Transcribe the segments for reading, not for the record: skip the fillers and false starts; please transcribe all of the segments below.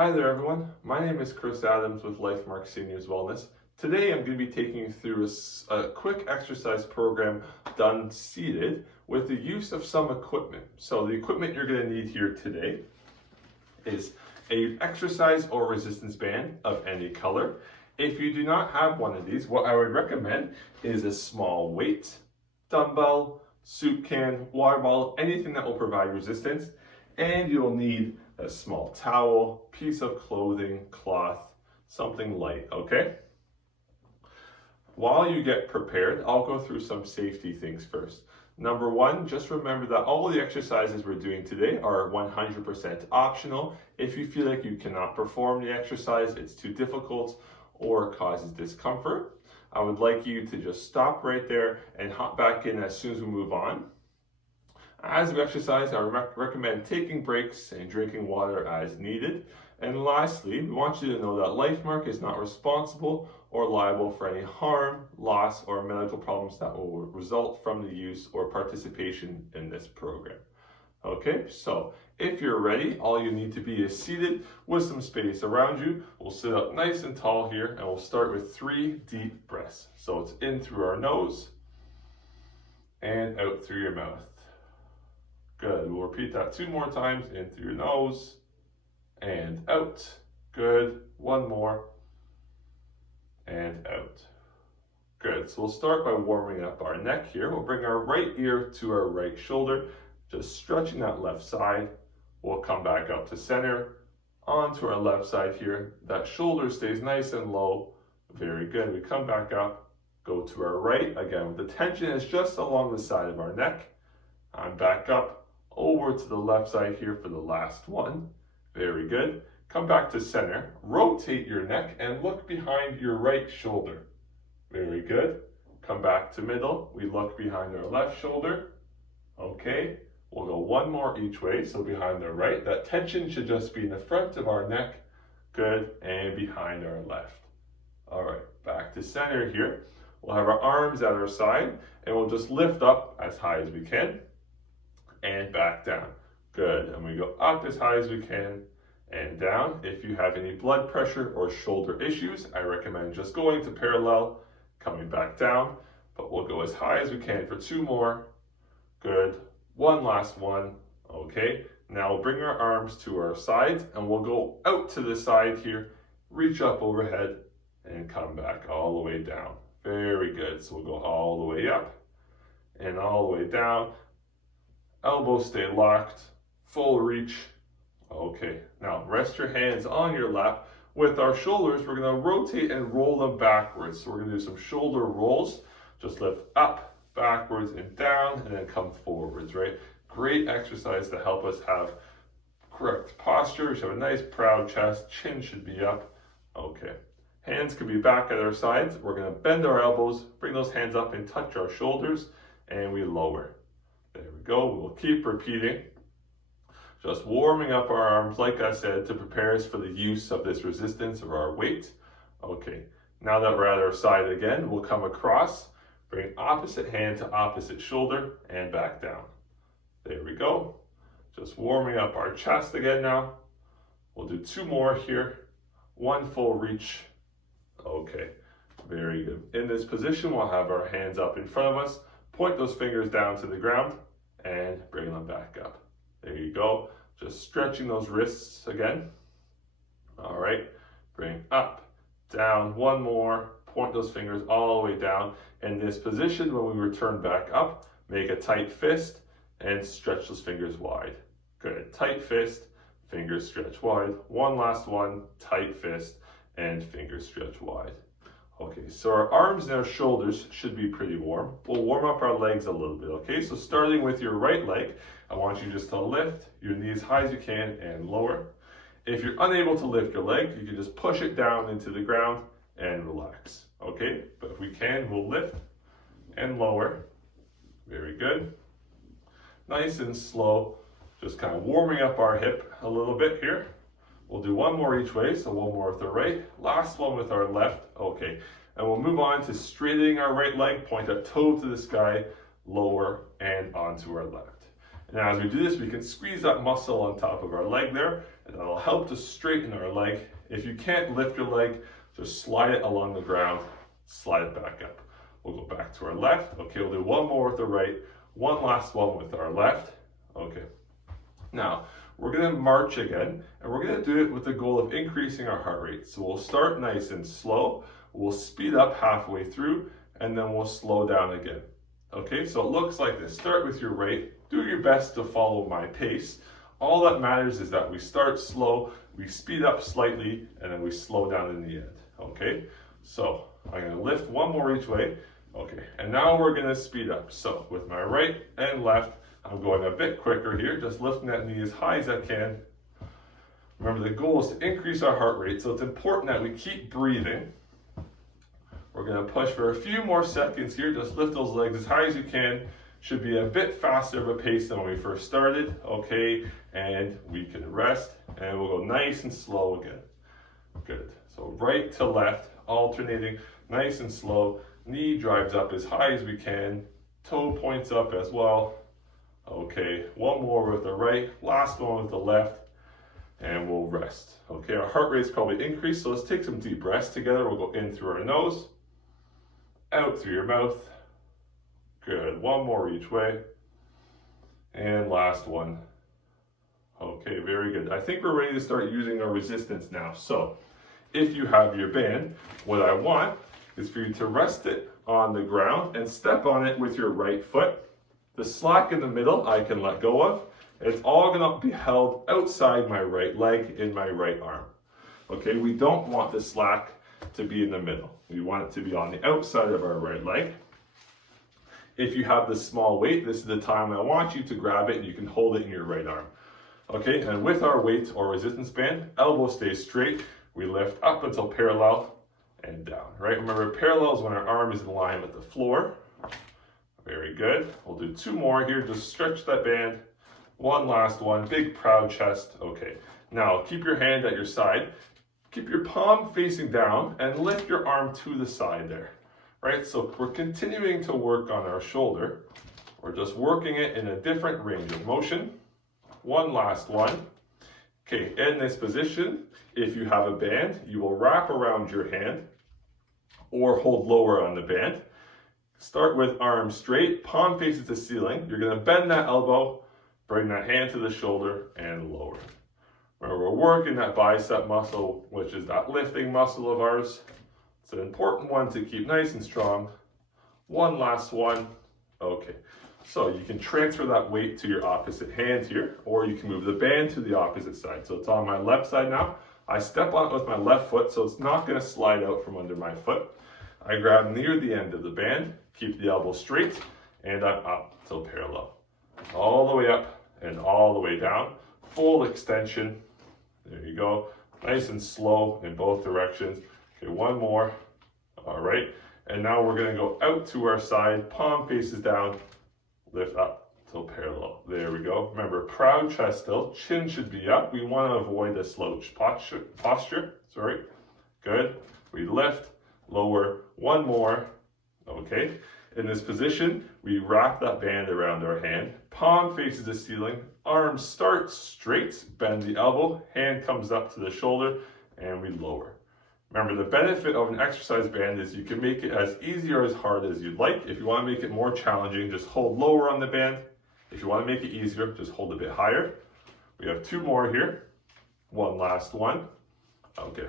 Hi there everyone, my name is Chris Adams with LifeMark Seniors Wellness. Today I'm going to be taking you through a quick exercise program done seated with the use of some equipment. So the equipment you're going to need here today is an exercise or resistance band of any color. If you do not have one of these, what I would recommend is a small weight, dumbbell, soup can, water bottle, anything that will provide resistance. And you'll need a small towel, piece of clothing, cloth, something light, okay? While you get prepared, I'll go through some safety things first. Number one, just remember that all the exercises we're doing today are 100% optional. If you feel like you cannot perform the exercise, it's too difficult, or causes discomfort, I would like you to just stop right there and hop back in as soon as we move on. As we exercise, I recommend taking breaks and drinking water as needed. And lastly, we want you to know that LifeMark is not responsible or liable for any harm, loss, or medical problems that will result from the use or participation in this program. Okay, so if you're ready, all you need to be is seated with some space around you. We'll sit up nice and tall here, and we'll start with 3 deep breaths. So it's in through our nose and out through your mouth. Good. We'll repeat that 2 more times. In through your nose and out. Good. 1 more and out. Good. So we'll start by warming up our neck here. We'll bring our right ear to our right shoulder, just stretching that left side. We'll come back up to center, onto our left side here. That shoulder stays nice and low. Very good. We come back up, go to our right. Again, the tension is just along the side of our neck. I'm back up. Over to the left side here for the last one. Very good. Come back to center, rotate your neck and look behind your right shoulder. Very good. Come back to middle. We look behind our left shoulder. Okay. We'll go 1 more each way. So behind the right, that tension should just be in the front of our neck. Good. And behind our left. All right. Back to center here. We'll have our arms at our side and we'll just lift up as high as we can. And back down. Good. And we go up as high as we can and down. If you have any blood pressure or shoulder issues, I recommend just going to parallel, coming back down. But we'll go as high as we can for 2 more. Good. 1 last one. Okay. Now we'll bring our arms to our sides and we'll go out to the side here, reach up overhead and come back all the way down. Very good. So we'll go all the way up and all the way down. Elbows stay locked, full reach. Okay, now rest your hands on your lap. With our shoulders, we're gonna rotate and roll them backwards. So we're gonna do some shoulder rolls. Just lift up, backwards, and down, and then come forwards, right? Great exercise to help us have correct posture. We should have a nice proud chest, chin should be up. Okay, hands can be back at our sides. We're gonna bend our elbows, bring those hands up and touch our shoulders, and we lower. There we go. We'll keep repeating. Just warming up our arms, like I said, to prepare us for the use of this resistance or our weight. Okay, now that we're at our side again, we'll come across, bring opposite hand to opposite shoulder and back down. There we go. Just warming up our chest again now. We'll do 2 more here. 1 full reach. Okay, very good. In this position, we'll have our hands up in front of us. Point those fingers down to the ground and bring them back up. There you go. Just stretching those wrists again. All right. Bring up, down, 1 more. Point those fingers all the way down. In this position, when we return back up, make a tight fist and stretch those fingers wide. Good. Tight fist, fingers stretch wide. 1 last one. Tight fist and fingers stretch wide. Okay, so our arms and our shoulders should be pretty warm. We'll warm up our legs a little bit, okay? So starting with your right leg, I want you just to lift your knee as high as you can and lower. If you're unable to lift your leg, you can just push it down into the ground and relax, okay? But if we can, we'll lift and lower. Very good. Nice and slow, just kind of warming up our hip a little bit here. We'll do 1 more each way, so 1 more with the right, last one with our left, okay. And we'll move on to straightening our right leg, point that toe to the sky, lower and onto our left. And as we do this, we can squeeze that muscle on top of our leg there, and that'll help to straighten our leg. If you can't lift your leg, just slide it along the ground, slide it back up. We'll go back to our left. Okay, we'll do one more with the right, one last one with our left. Okay. Now, we're gonna march again, and we're gonna do it with the goal of increasing our heart rate. So we'll start nice and slow, we'll speed up halfway through, and then we'll slow down again. Okay, so it looks like this. Start with your right, do your best to follow my pace. All that matters is that we start slow, we speed up slightly, and then we slow down in the end. Okay, so I'm gonna lift one more each way. Okay, and now we're gonna speed up. So with my right and left, I'm going a bit quicker here, just lifting that knee as high as I can. Remember, the goal is to increase our heart rate, so it's important that we keep breathing. We're gonna push for a few more seconds here, just lift those legs as high as you can. Should be a bit faster of a pace than when we first started, okay? And we can rest, and we'll go nice and slow again. Good, so right to left, alternating, nice and slow. Knee drives up as high as we can, toe points up as well. Okay, one more with the right, last one with the left, and we'll rest. Okay, our heart rate's probably increased, so let's take some deep breaths together. We'll go in through our nose, out through your mouth. Good, one more each way, and last one. Okay, very good. I think we're ready to start using our resistance now. So, if you have your band, what I want is for you to rest it on the ground and step on it with your right foot. The slack in the middle I can let go of. It's all gonna be held outside my right leg in my right arm. Okay, we don't want the slack to be in the middle. We want it to be on the outside of our right leg. If you have this small weight, this is the time I want you to grab it and you can hold it in your right arm. Okay, and with our weight or resistance band, elbow stays straight. We lift up until parallel and down, right? Remember, parallel is when our arm is in line with the floor. Very good. We'll do two more here. Just stretch that band. One last one. Big proud chest. Okay. Now keep your hand at your side. Keep your palm facing down and lift your arm to the side there. Right? So we're continuing to work on our shoulder. We're just working it in a different range of motion. One last one. Okay, in this position, if you have a band, you will wrap around your hand or hold lower on the band. Start with arms straight, palm faces the ceiling. You're gonna bend that elbow, bring that hand to the shoulder and lower. Remember, we're working that bicep muscle, which is that lifting muscle of ours. It's an important one to keep nice and strong. One last one. Okay, so you can transfer that weight to your opposite hand here, or you can move the band to the opposite side. So it's on my left side now. I step on it with my left foot, so it's not gonna slide out from under my foot. I grab near the end of the band, keep the elbow straight, and I'm up till parallel. All the way up and all the way down. Full extension. There you go. Nice and slow in both directions. Okay, one more. All right. And now we're going to go out to our side. Palm faces down. Lift up till parallel. There we go. Remember, proud chest still. Chin should be up. We want to avoid a slouch posture. Sorry. Good. We lift. Lower, one more, okay? In this position, we wrap that band around our hand, palm faces the ceiling, arms start straight, bend the elbow, hand comes up to the shoulder, and we lower. Remember, the benefit of an exercise band is you can make it as easy or as hard as you'd like. If you want to make it more challenging, just hold lower on the band. If you want to make it easier, just hold a bit higher. We have two more here. One last one. Okay.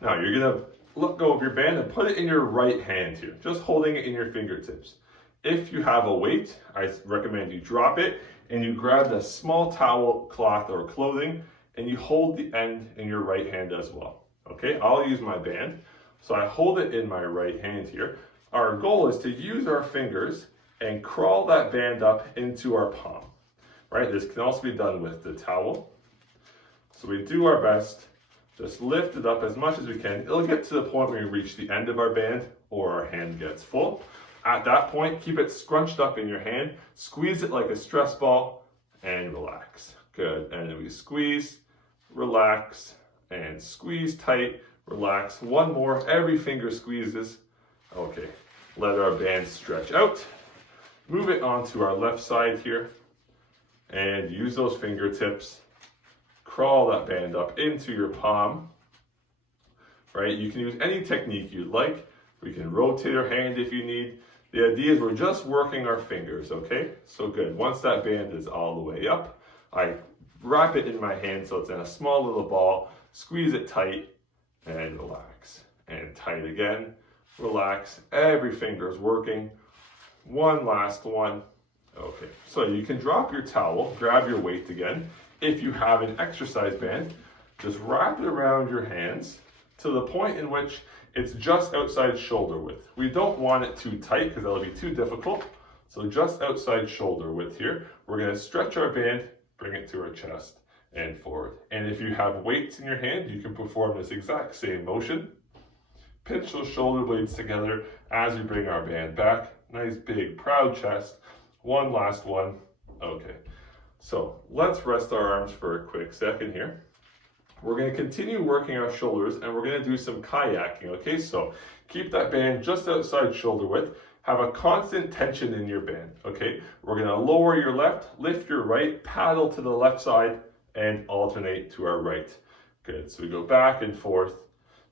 Now you're gonna let go of your band and put it in your right hand here, just holding it in your fingertips. If you have a weight, I recommend you drop it and you grab the small towel, cloth, or clothing, and you hold the end in your right hand as well. Okay, I'll use my band. So I hold it in my right hand here. Our goal is to use our fingers and crawl that band up into our palm, right? This can also be done with the towel. So we do our best. Just lift it up as much as we can. It'll get to the point where we reach the end of our band or our hand gets full. At that point, keep it scrunched up in your hand, squeeze it like a stress ball, and relax. Good, and then we squeeze, relax, and squeeze tight, relax. One more, every finger squeezes. Okay, let our band stretch out. Move it onto our left side here. And use those fingertips. Crawl that band up into your palm. Right? You can use any technique you'd like. We can rotate your hand if you need. The idea is we're just working our fingers, okay? So good. Once that band is all the way up, I wrap it in my hand so it's in a small little ball. Squeeze it tight and relax. And tight again. Relax. Every finger is working. One last one. Okay, so you can drop your towel, grab your weight again. If you have an exercise band, just wrap it around your hands to the point in which it's just outside shoulder width. We don't want it too tight because that'll be too difficult. So just outside shoulder width here. We're going to stretch our band, bring it to our chest and forward. And if you have weights in your hand, you can perform this exact same motion. Pinch those shoulder blades together as we bring our band back. Nice big proud chest. One last one. Okay, so let's rest our arms for a quick second here. We're going to continue working our shoulders and we're going to do some kayaking. Okay, so keep that band just outside shoulder width. Have a constant tension in your band. Okay, we're going to lower your left, lift your right, paddle to the left side and alternate to our right. Good, so we go back and forth,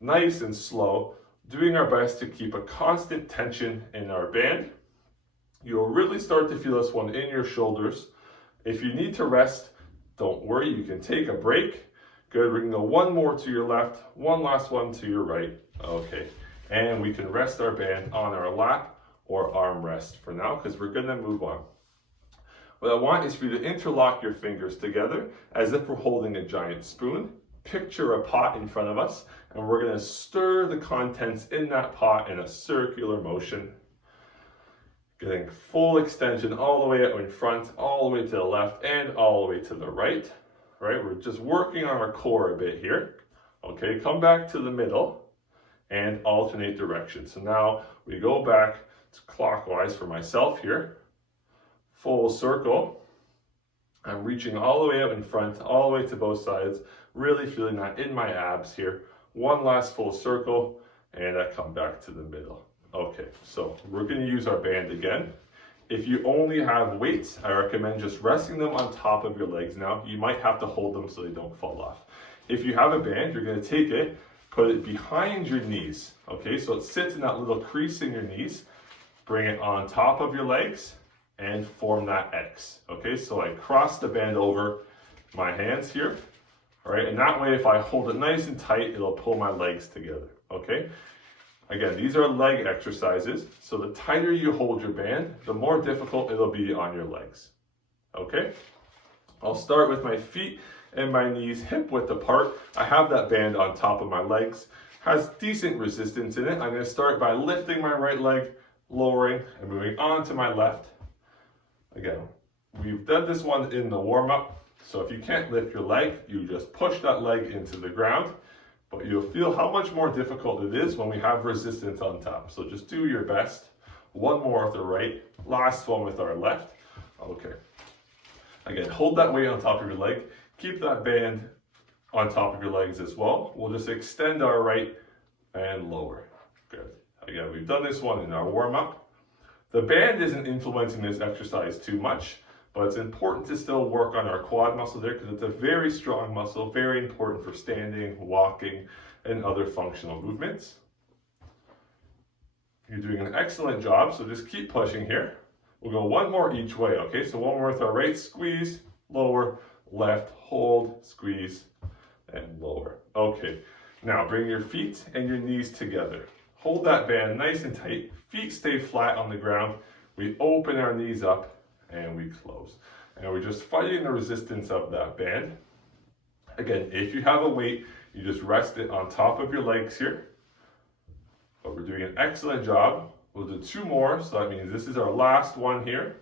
nice and slow, doing our best to keep a constant tension in our band. You'll really start to feel this one in your shoulders. If you need to rest, don't worry, you can take a break. Good, we're gonna go one more to your left, one last one to your right. Okay, and we can rest our band on our lap or arm rest for now because we're gonna move on. What I want is for you to interlock your fingers together as if we're holding a giant spoon. Picture a pot in front of us and we're gonna stir the contents in that pot in a circular motion. Getting full extension all the way out in front, all the way to the left and all the way to the right. Right, we're just working on our core a bit here. Okay, come back to the middle and alternate direction. So now we go back to clockwise for myself here. Full circle. I'm reaching all the way out in front, all the way to both sides. Really feeling that in my abs here. One last full circle and I come back to the middle. Okay, so we're going to use our band again. If you only have weights, I recommend just resting them on top of your legs. Now, you might have to hold them so they don't fall off. If you have a band, you're going to take it, put it behind your knees. Okay, so it sits in that little crease in your knees. Bring it on top of your legs and form that X. Okay, so I cross the band over my hands here. All right, and that way if I hold it nice and tight, it'll pull my legs together. Okay. Again, these are leg exercises, so the tighter you hold your band, the more difficult it'll be on your legs. Okay? I'll start with my feet and my knees hip width apart. I have that band on top of my legs. Has decent resistance in it. I'm going to start by lifting my right leg, lowering, and moving on to my left. Again, we've done this one in the warm-up, so if you can't lift your leg, you just push that leg into the ground. But you'll feel how much more difficult it is when we have resistance on top. So just do your best. One more with the right, last one with our left. Okay. Again, hold that weight on top of your leg. Keep that band on top of your legs as well. We'll just extend our right and lower. Good. Again, we've done this one in our warm-up. The band isn't influencing this exercise too much, but it's important to still work on our quad muscle there because it's a very strong muscle, very important for standing, walking, and other functional movements. You're doing an excellent job, so just keep pushing here. We'll go one more each way, okay? So one more with our right, squeeze, lower, left, hold, squeeze, and lower. Okay, now bring your feet and your knees together. Hold that band nice and tight. Feet stay flat on the ground. We open our knees up and we close. And we're just fighting the resistance of that band. Again, if you have a weight, you just rest it on top of your legs here. But we're doing an excellent job. We'll do two more, so that means this is our last one here.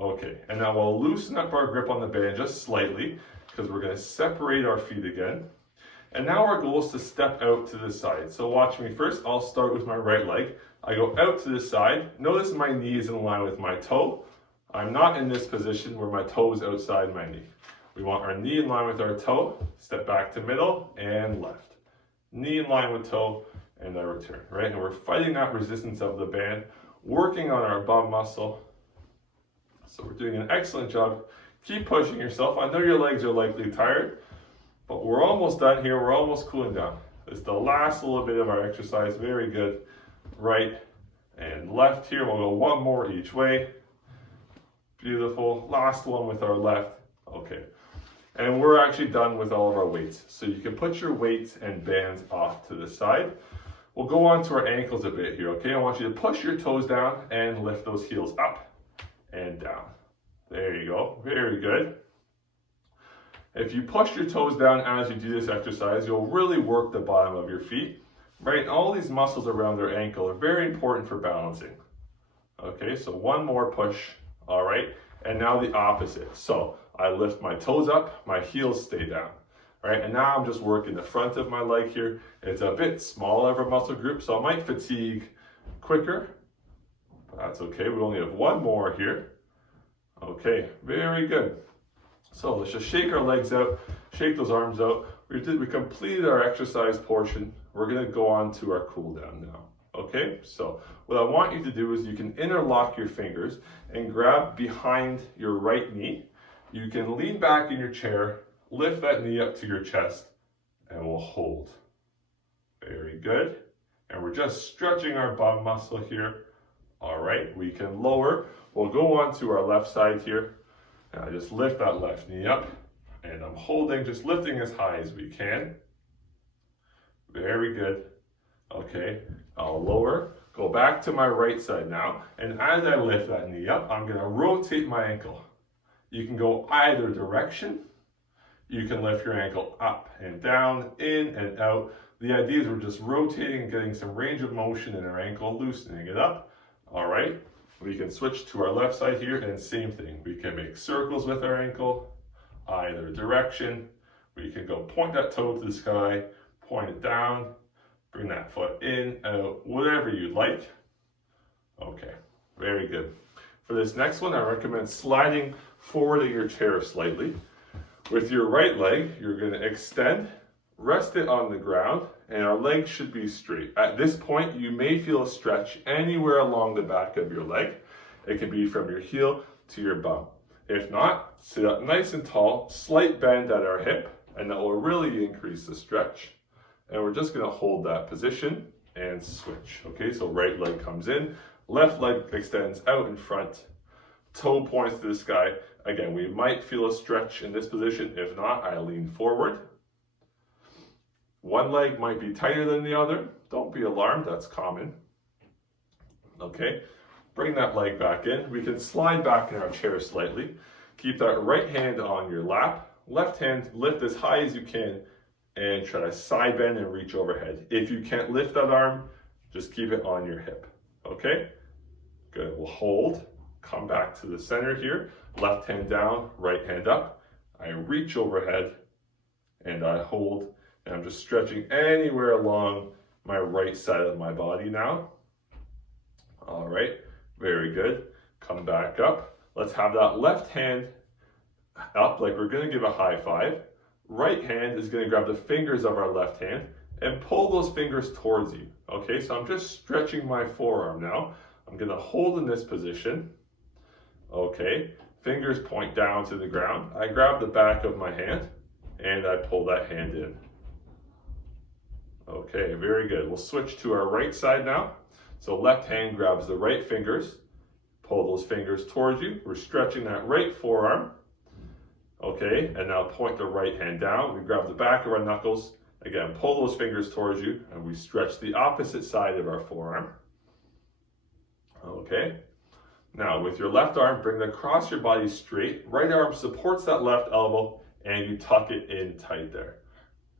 Okay, and now we'll loosen up our grip on the band just slightly because we're going to separate our feet again. And now our goal is to step out to the side. So watch me first. I'll start with my right leg. I go out to the side. Notice my knee is in line with my toe. I'm not in this position where my toe is outside my knee. We want our knee in line with our toe. Step back to middle and left. Knee in line with toe and I return, right? And we're fighting that resistance of the band, working on our bum muscle. So we're doing an excellent job. Keep pushing yourself. I know your legs are likely tired, but we're almost done here. We're almost cooling down. It's the last little bit of our exercise. Very good. Right and left here. We'll go one more each way. Beautiful. Last one with our left. Okay. And we're actually done with all of our weights. So you can put your weights and bands off to the side. We'll go on to our ankles a bit here, okay? I want you to push your toes down and lift those heels up and down. There you go. Very good. If you push your toes down as you do this exercise, you'll really work the bottom of your feet, right? And all these muscles around their ankle are very important for balancing. Okay, so one more push. All right, and now the opposite. So I lift my toes up, my heels stay down. Right, and now I'm just working the front of my leg here. It's a bit smaller of a muscle group, so I might fatigue quicker. But that's okay, we only have one more here. Okay, very good. So let's just shake our legs out, shake those arms out. We completed our exercise portion. We're gonna go on to our cool down now. Okay, so what I want you to do is you can interlock your fingers and grab behind your right knee. You can lean back in your chair, lift that knee up to your chest, and we'll hold. Very good. And we're just stretching our bum muscle here. All right, we can lower. We'll go on to our left side here. And I just lift that left knee up, and I'm holding, just lifting as high as we can. Very good. Okay, I'll lower, go back to my right side now, and as I lift that knee up, I'm gonna rotate my ankle. You can go either direction. You can lift your ankle up and down, in and out. The idea is we're just rotating and getting some range of motion in our ankle, loosening it up. All right, we can switch to our left side here, and same thing. We can make circles with our ankle, either direction. We can go point that toe to the sky, point it down, bring that foot in, out, whatever you'd like. Okay, very good. For this next one, I recommend sliding forward in your chair slightly. With your right leg, you're going to extend, rest it on the ground, and our legs should be straight. At this point, you may feel a stretch anywhere along the back of your leg. It can be from your heel to your bum. If not, sit up nice and tall, slight bend at our hip, and that will really increase the stretch. And we're just going to hold that position and switch. Okay, so right leg comes in, left leg extends out in front, toe points to the sky. Again, we might feel a stretch in this position. If not, I lean forward. One leg might be tighter than the other. Don't be alarmed, that's common. Okay, bring that leg back in. We can slide back in our chair slightly. Keep that right hand on your lap. Left hand, lift as high as you can and try to side bend and reach overhead. If you can't lift that arm, just keep it on your hip. Okay, good. We'll hold. Come back to the center here. Left hand down, right hand up. I reach overhead and I hold. And I'm just stretching anywhere along my right side of my body now. All right, very good. Come back up. Let's have that left hand up like we're gonna give a high five. Right hand is gonna grab the fingers of our left hand and pull those fingers towards you. Okay, so I'm just stretching my forearm now. I'm gonna hold in this position. Okay, fingers point down to the ground. I grab the back of my hand and I pull that hand in. Okay, very good. We'll switch to our right side now. So left hand grabs the right fingers, pull those fingers towards you. We're stretching that right forearm. Okay, and now point the right hand down. We grab the back of our knuckles. Again, pull those fingers towards you, and we stretch the opposite side of our forearm. Okay, now with your left arm, bring it across your body straight. Right arm supports that left elbow, and you tuck it in tight there.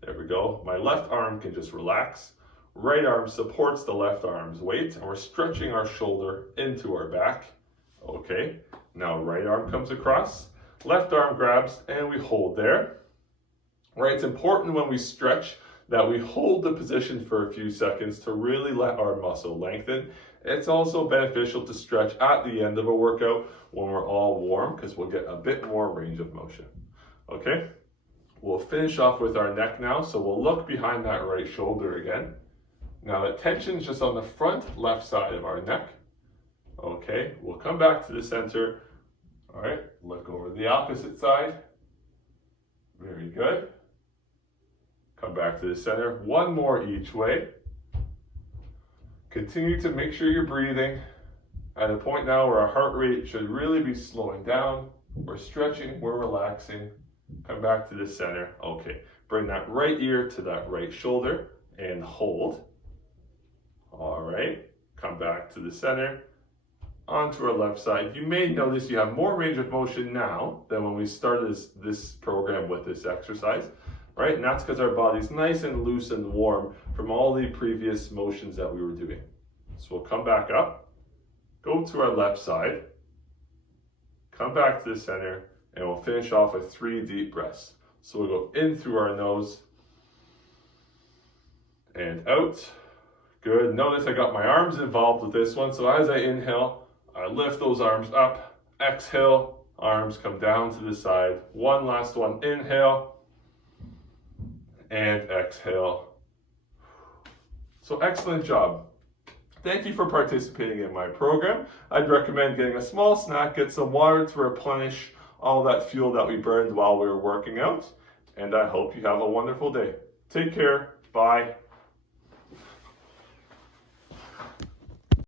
There we go. My left arm can just relax. Right arm supports the left arm's weight, and we're stretching our shoulder into our back. Okay, now right arm comes across. Left arm grabs and we hold there. Right, it's important when we stretch that we hold the position for a few seconds to really let our muscle lengthen. It's also beneficial to stretch at the end of a workout when we're all warm because we'll get a bit more range of motion. Okay, we'll finish off with our neck now. So we'll look behind that right shoulder again. Now the tension's just on the front left side of our neck. Okay, we'll come back to the center. All right, look over the opposite side. Very good. Come back to the center. One more each way. Continue to make sure you're breathing. At a point now where our heart rate should really be slowing down. We're stretching, we're relaxing. Come back to the center. Okay, bring that right ear to that right shoulder and hold. All right, come back to the center. Onto our left side. You may notice you have more range of motion now than when we started this program with this exercise, right? And that's because our body's nice and loose and warm from all the previous motions that we were doing. So we'll come back up, go to our left side, come back to the center, and we'll finish off with 3 deep breaths. So we'll go in through our nose and out. Good. Notice I got my arms involved with this one. So as I inhale, I lift those arms up. Exhale, arms come down to the side. One last one. Inhale and exhale. So excellent job. Thank you for participating in my program. I'd recommend getting a small snack, get some water to replenish all that fuel that we burned while we were working out. And I hope you have a wonderful day. Take care. Bye.